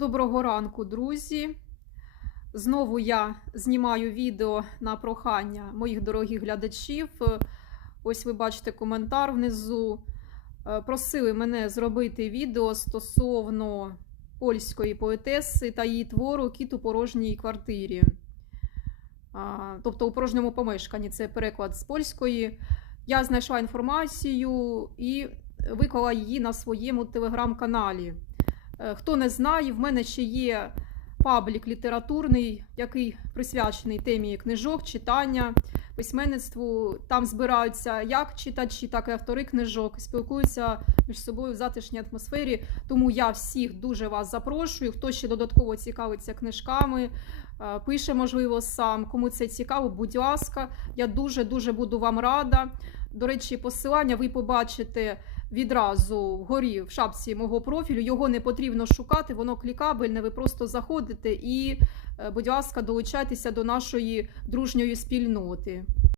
Доброго ранку, друзі. Знову я знімаю відео на прохання моїх дорогих глядачів. Ось ви бачите коментар внизу. Е, Просили мене зробити відео стосовно польської поетеси та її твору Кіт у порожній квартирі. Тобто у порожньому помешканні це переклад з польської. Я знайшла інформацію і виклала її на своєму телеграм-каналі. Е, Хто не знає, в мене ще є паблік літературний, який присвячений темі книжок, читання, письменництву. Там збираються як читачі, так і автори книжок, спілкуються між собою в затишній атмосфері. Тому я всіх дуже вас запрошую. Хто ще додатково цікавиться книжками, е, пише, можливо, сам. Кому це цікаво, будь ласка, я дуже дуже буду вам рада. До речі, посилання ви побачите відразу вгорі в шапці мого профілю. Його не потрібно шукати, воно клікабельне. Ви просто заходите і, е, будь ласка, долучайтеся до нашої дружньої спільноти.